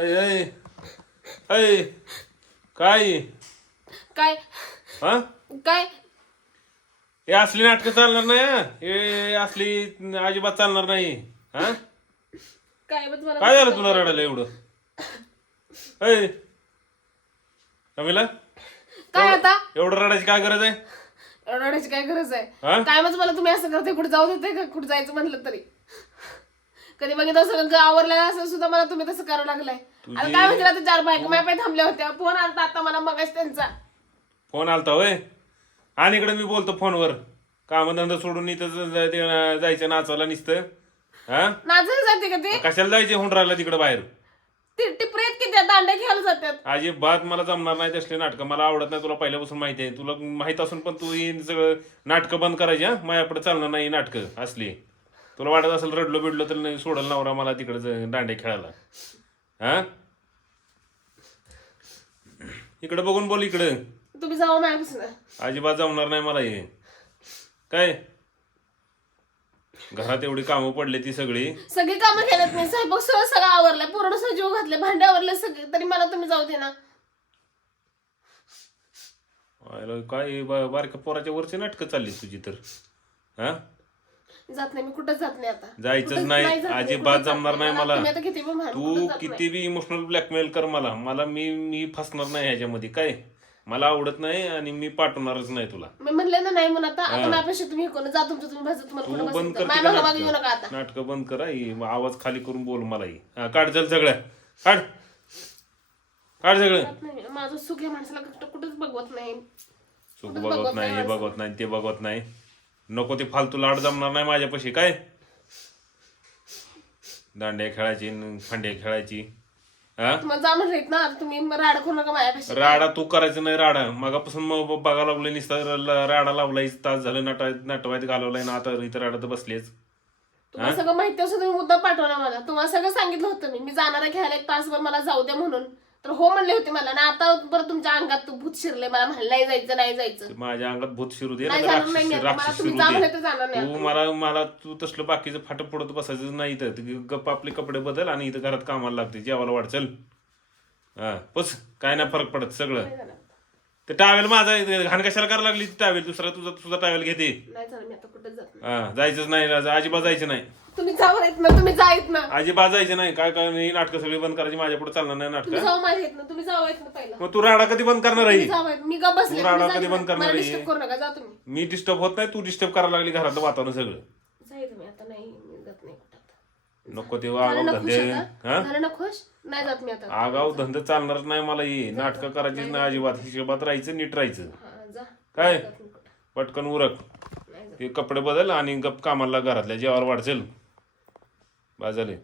अय अय अय काय काय हा काय हे असली नाटकं चालणार नाही हं? हे असली अजिबात चालणार नाही हा काय बघ मला काय झालं तुला रडायला एवढं अय कमिला काय आता एवढं रडायची काय गरज आहे रडायची काय गरज हा? आहे काय मग मला तुम्ही असं करते कुठे जाऊ देते का कुठे जायचं म्हणलं तरी कधी बघितलं सगळं आवरलं असं सुद्धा मला तुम्ही तसं करावं लागलंय आता काय माहिती आता 4 बायका माझ्या पाय थांबल्या होत्या फोन आलता आता मला मगाच त्यांचा फोन आलता होय आणि इकडे मी बोलतो फोनवर कामधंदा सोडून इथं जायचं नाचायला नुसतं हा नाचायला जाते का ते कशाला जायचे होऊन राहिला तिकडे बाहेर ते टिपरेत की त्या दांड्या खेळायला जातात अजिबात मला जमणार नाही तसले नाटकं मला आवडत नाही तुला पहिल्यापासून माहिती आहे तुला माहित असून पण तू ही सगळं नाटकं बंद करायची हा माझ्याकडे चालणार नाही नाटकं असली तुला वाटत असेल रडलो बिडलो तर नाही सोडल नवरा मला तिकडे दांडे खेळायला हा इकडे बघून बोल इकडं तुम्ही जावा माझ्यापासून अजिबात जमणार नाही मला हे काय घरात एवढी कामं पडली ती सगळी सगळी कामं केल्यात नाही स्वयंपाक सगळं आवरलंय पूर्ण सजीव घातले भांडे आवरले सगळे तरी मला तुम्ही जाऊ दे ना काय बारक्या पोराच्या वरची नाटकं चालली तुझी तर हा जात नाही मी कुठं जात नाही आता जायचंच नाही अजिबात जमणार नाही मला तुम्ही आता किती पण भांडण, तू कुठं जात किती बी इमोशनल ब्लॅकमेल कर मला मला मी फसणार नाही ह्याच्यामध्ये काय मला आवडत नाही आणि मी पाठवणारच नाही तुला मी म्हणले ना नाही म्हणून आता माझ्यापेक्षा तुम्ही हे करून जा तुमचं तुम्ही बसा तुम्हाला तू कुठं बंद बसायचं. कर माझ्या मागे येऊ नका आता नाटकं बंद कर आई. आवाज खाली करून बोल मला ही. हा, काढ चल सगळ्या काढ काढ सगळं जात नाही. माझं सुख या माणसाला कुठंच बघवत नाही चूक बघत नाही हे बघत नाही ते बघत नाही नको ते फालतू लाड जमणार नाही माझ्यापाशी काय दांड्या खेळायची फांड्या खेळायची हा तुम्हाला जा म्हणत ना आता तुम्ही राड करू नका माझ्यापेक्षा राडा तू करायचं नाही राडा मगापासून मग बघा लागले नुसतं राडा लावलाय तास झालं नटवायत घालवलाय ना आता इथं राडा तर बसलेच तुम्हाला सगळं माहिती असं तुम्ही मुद्दा पाठवला मला तुम्हाला सगळं सांगितलं होतं मी जाणार आहे घ्यायला 1 तासभर मला जाऊ द्या म्हणून तर हो म्हणले होते मला ना आता परत तुमच्या अंगात भूत शिरले मला म्हणलं नाही जायचं नाही जायचं माझ्या अंगात भूत शिरू दे नाही जाणार नाही मी आता. मला राक्षस तुम्ही शिरू जा दे म्हणले तर जाणार नाही तू मला तू तसलं बाकीचं फाटक पडत बसायचं नाही इथं गप्प आपले कपडे बदल आणि इथं घरात कामाला लागते जेवायला वाढ चल हा बस काय नाही फरक पडत सगळं नाही जाणार. ते टावेल माझा घाण कशाला करायला लागली ती टावेल दुसरा तुझा टावेल घेते नाही जाणार मी आता कुठं जात नाही हा जायचंच नाही अजिबात जायचं नाही तुम्ही जावर येत ना तुम्ही जा येत ना अजिबात जायचं नाही काय काय ही नाटकं सगळी बंद करायची माझ्या पुढे चालणार नाही तुम्ही नाटकं जाऊ माझ्या येत ना तुम्ही जाऊ येत ना पहिला मग तू राडा कधी बंद करणार आहे जाऊ येत मी गप बसले तू राडा तुम्ही कधी जा बंद येत ना. करणार मला आहे? डिस्टर्ब करू नका जा तुम्ही मी डिस्टर्ब होत नाही तू डिस्टर्ब करायला लागली घरातलं वातावरण सगळं जा तुम्ही आता नाही मी जात नाही कुठं आता. नको ते झालं आगाव ना खुश धंदे आता हा झालं ना खुश नाही जात मी आता आगाव धंदे चालणारच नाही मला ही नाटकं करायचीच नाही अजिबात हिशोबात राहायचं नीट राहायचं हा, जा काय जात नाही कुठं. पटकन उरक नाही जात. ते कपडे बदल आणि गप कामाला घरातल्या जेवायला वाढचल बा झाले